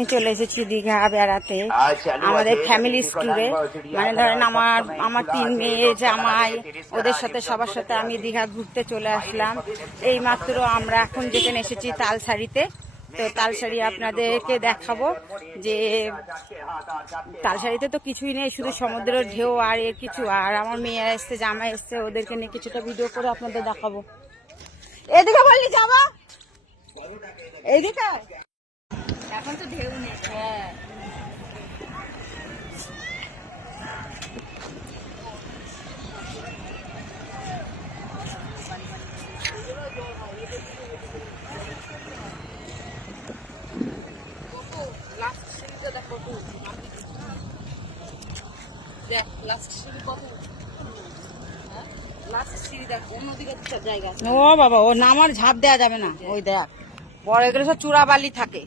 চলে এসেছি দীঘা বেড়াতে আমাদের ফ্যামিলি ট্যুরে। মানে ধরেন আমার 3 মেয়ে জামাই ওদের সাথে সবার সাথে আমি দীঘা ঘুরতে চলে আসলাম। এই মাত্র আমরা এখন যেখানে এসেছি তালসারিতে। তো তালসারি আপনাদেরকে দেখাবো যে তালসারিতে তো কিছুই নেই, শুধু সমুদ্রের ঢেউ আর এর কিছু। আর আমার মেয়ে এসছে, জামাই এসছে, ওদেরকে নিয়ে কিছুটা ভিডিও করে আপনাদের দেখাবো। এদিকে বললি যাবা, এইদিকে এখন তো ঢেউ নেই। হ্যাঁ ও বাবা, ও নামার ঝাঁপ দেওয়া যাবে না। ওই দেখ বড় এগুলো সব চূড়া বালি থাকে।